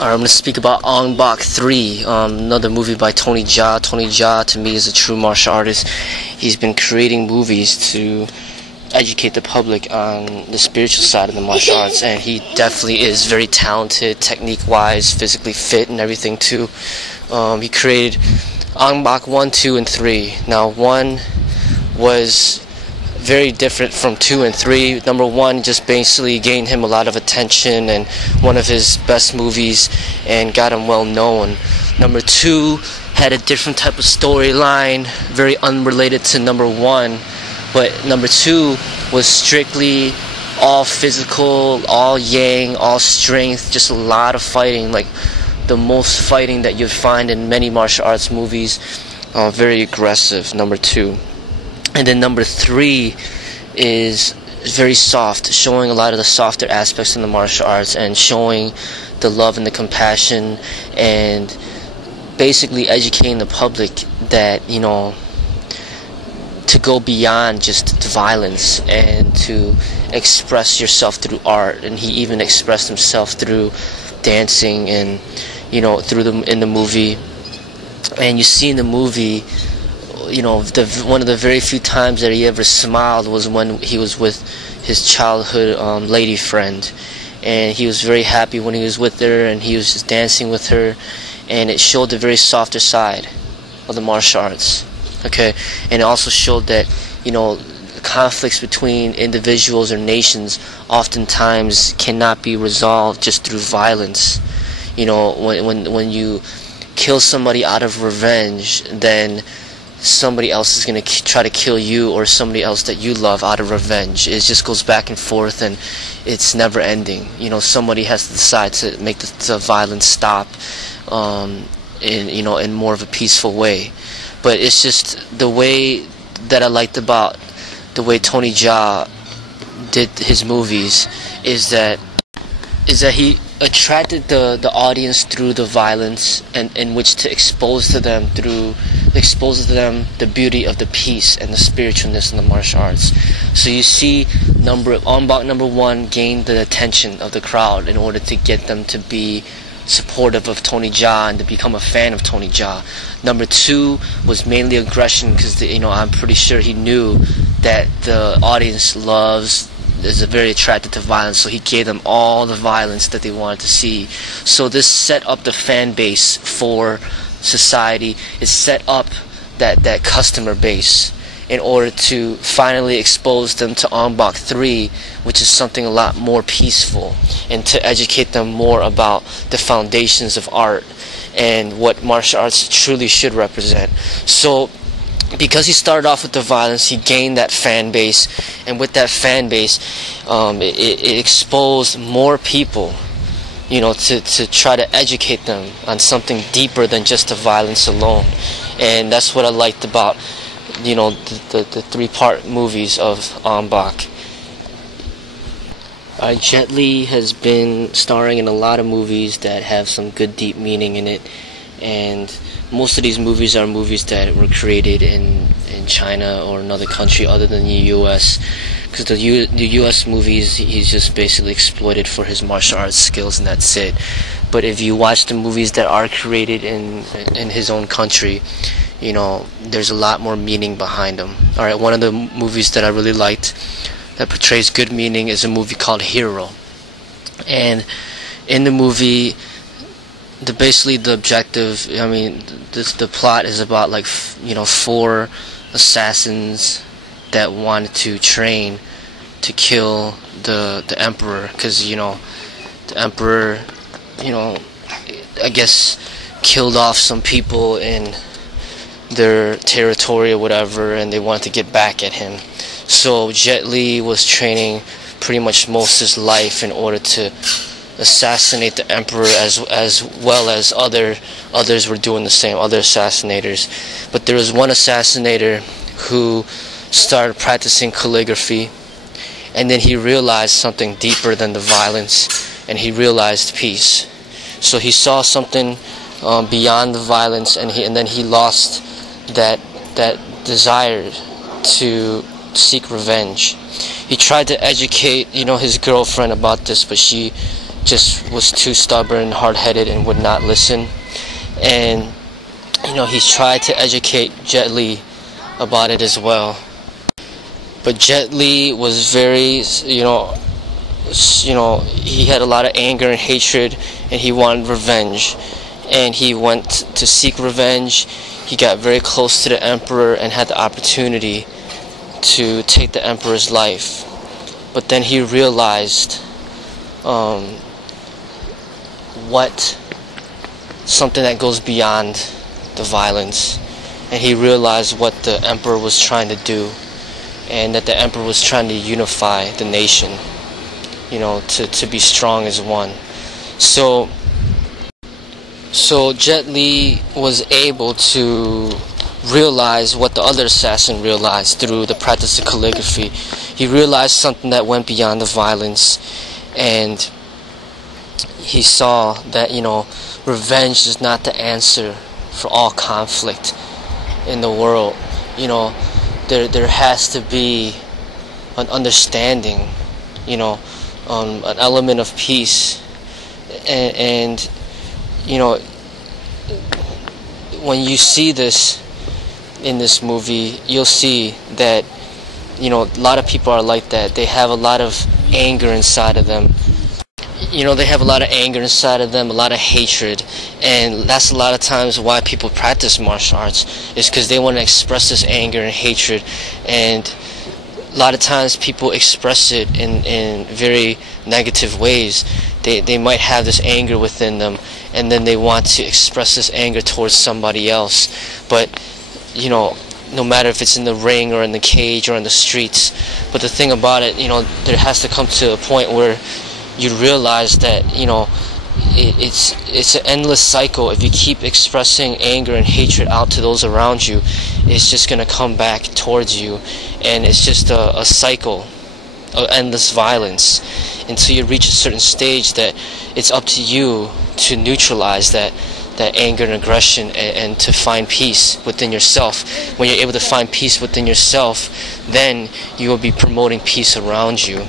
I'm going to speak about Ong Bak 3, another movie by Tony Jaa. Tony Jaa, to me, is a true martial artist. He's been creating movies to educate the public on the spiritual side of the martial arts, and he definitely is very talented, technique-wise, physically fit, and everything, too. He created Ong Bak 1, 2, and 3. Now, 1 was very different from 2 and 3. Number 1 just basically gained him a lot of attention and one of his best movies and got him well known. Number 2 had a different type of storyline, very unrelated to number 1, but number 2 was strictly all physical, all yang, all strength, just a lot of fighting, like the most fighting that you'd find in many martial arts movies. Very aggressive, number 2. And then number 3 is very soft, showing a lot of the softer aspects in the martial arts and showing the love and the compassion and basically educating the public that, you know, to go beyond just violence and to express yourself through art. And he even expressed himself through dancing and, you know, in the movie. And you see in the movie, you know, one of the very few times that he ever smiled was when he was with his childhood lady friend, and he was very happy when he was with her and he was just dancing with her, and it showed the very softer side of the martial arts. Okay, and it also showed that, you know, conflicts between individuals or nations oftentimes cannot be resolved just through violence. You know, when you kill somebody out of revenge, then somebody else is going to try to kill you or somebody else that you love out of revenge. It just goes back and forth and it's never ending. You know, somebody has to decide to make the violence stop in more of a peaceful way. But it's just the way that I liked about the way Tony Jaa did his movies is that he attracted the audience through the violence and in which to expose to them the beauty of the peace and the spiritualness in the martial arts. So you see Ong Bak number 1 gained the attention of the crowd in order to get them to be supportive of Tony Jaa and to become a fan of Tony Jaa. Number 2 was mainly aggression because, you know, I'm pretty sure he knew that the audience is very attracted to violence, so he gave them all the violence that they wanted to see. So this set up the fan base for society. It set up that customer base in order to finally expose them to Ong Bak 3, which is something a lot more peaceful, and to educate them more about the foundations of art and what martial arts truly should represent. So because he started off with the violence, he gained that fan base, and with that fan base, it exposed more people, you know, to try to educate them on something deeper than just the violence alone. And that's what I liked about, you know, the 3-part movies of Ong Bak. Jet Li has been starring in a lot of movies that have some good deep meaning in it, and most of these movies are movies that were created in China or another country other than the U.S. Because the U.S. movies, he's just basically exploited for his martial arts skills, and that's it. But if you watch the movies that are created in his own country, you know, there's a lot more meaning behind them. Alright, one of the movies that I really liked that portrays good meaning is a movie called Hero. And in the movie, basically the objective, I mean, the plot is about, like, you know, 4 assassins that wanted to train to kill the emperor, because, you know, the emperor, you know, I guess killed off some people in their territory or whatever, and they wanted to get back at him. So Jet Li was training pretty much most of his life in order to assassinate the emperor, as well as others were doing the same, other assassinators. But there was one assassinator who started practicing calligraphy, and then he realized something deeper than the violence, and he realized peace. So he saw something beyond the violence, and then he lost that desire to seek revenge. He tried to educate, you know, his girlfriend about this, but she just was too stubborn, hard-headed, and would not listen. And he's tried to educate Jet Li about it as well. But Jet Li was very, he had a lot of anger and hatred, and he wanted revenge. And he went to seek revenge. He got very close to the emperor and had the opportunity to take the emperor's life. But then he realized something that goes beyond the violence. And he realized what the emperor was trying to do, and that the emperor was trying to unify the nation, to be strong as one. So Jet Li was able to realize what the other assassin realized through the practice of calligraphy. He realized something that went beyond the violence, and he saw that revenge is not the answer for all conflict in the world. There has to be an understanding, an element of peace, and when you see this in this movie, you'll see that a lot of people are like that. They have a lot of anger inside of them. They have a lot of anger inside of them, a lot of hatred, and that's a lot of times why people practice martial arts, is because they want to express this anger and hatred. And a lot of times people express it in very negative ways. They might have this anger within them, and then they want to express this anger towards somebody else. But no matter if it's in the ring or in the cage or in the streets. But the thing about it, there has to come to a point where you realize that it's an endless cycle. If you keep expressing anger and hatred out to those around you, it's just going to come back towards you, and it's just a cycle of endless violence until you reach a certain stage that it's up to you to neutralize that anger and aggression, and to find peace within yourself. When you're able to find peace within yourself, then you will be promoting peace around you.